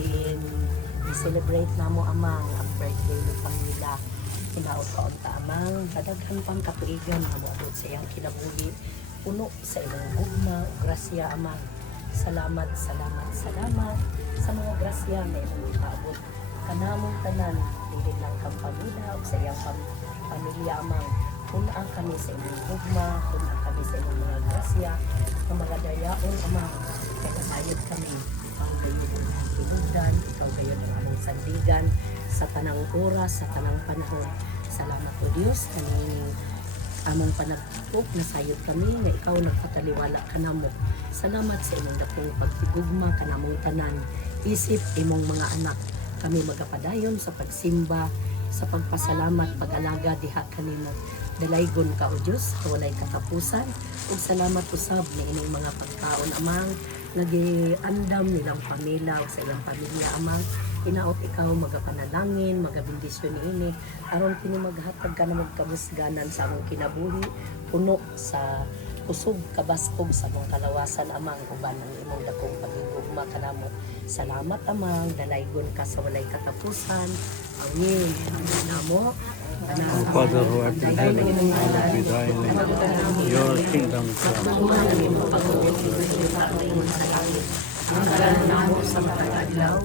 din i-celebrate na mo amang ang birthday ni Camila. Hinaot ka unta amang kadaghan pang katuigan na moabot sa iyang kinabuhi. Puno sa ilang gugma ug grasya amang. Salamat, salamat, salamat sa mga grasya na imong ipaabot kanamong tanan, dili lang kang Camila ug sa iyang pamilya amang. Punaan kami sa inyong gugma, punaan kami sa inyong mga grasya, na mga dayaon amang, kaya kasayod kami. Ikaw gayon ang aming tinugdan, ikaw gayon ang aming sandigan, sa tanang oras, sa tanang panahon. Salamat o Diyos, kaning among panagtukop, nasayod kami, na ikaw nagpataliwala ka namo. Salamat sa imong dakong pagtigugma, kanamong tanan, isip imong mga anak. Kami magapadayon sa pagsimba, sa pagpasalamat, pag-alaga diha kanimo. Dalaygon ka o Diyos, walay katapusan. Ug salamat usab ni ining mga pagkaon amang nagiandam nilang pamilya o sa ilang pamilya amang. Hinaot ikaw magapanalangin, magabindisyon niini aron kini maghatag ka na magkabusganan sa among kinabuhi, puno sa kusog kabaskog sa among kalawasan amang uban ang imong dakong pagigugma kanamo. Salamat amang, dalaygon ka sa walay katapusan. Amen. Namo. Our Father who art in heaven, hallowed be thy name. Your kingdom come. Ang kalan namo sa mga adlaw,